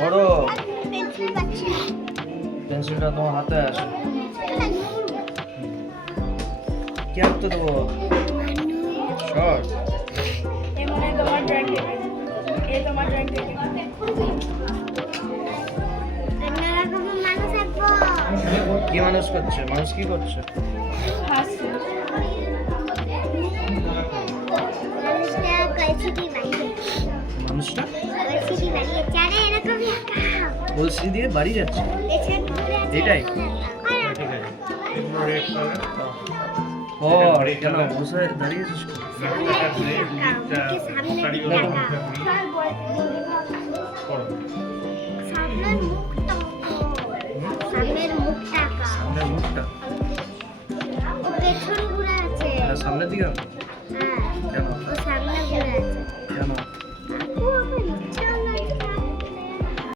বড় পেন্সিল পাচ্ছি না। পেন্সিলটা তোমার হাতে আছে। কি আঁকতে দেবো? শর্ট। এমনি তোমার ড্রয়িং টেবিল, এই তোমার ড্রয়িং টেবিল। আমরা এরকম মানুষ আঁকবো। কি মানুষ করছে? মানুষ কি করছে? হাসি। মানুষটা কলসি দিয়ে বানিয়েছে। মানুষটা কলসি দিয়ে বানিয়েছে। আরে এরকমই আঁকা। কলসি দিয়ে বাড়ি যাচ্ছে। পেছন ঘুরে আছে। এটাই? আর ঠিক আছে। ও কেন বসে দাঁড়িয়েছিস? সামনে আঁকা। সামনে আঁকা। সামনের মুখটা আঁকো। সামনের মুখটা আঁকা। সামনের মুখটা ও পেছন ঘুরে আছে। সামনের দিকে আঁকো।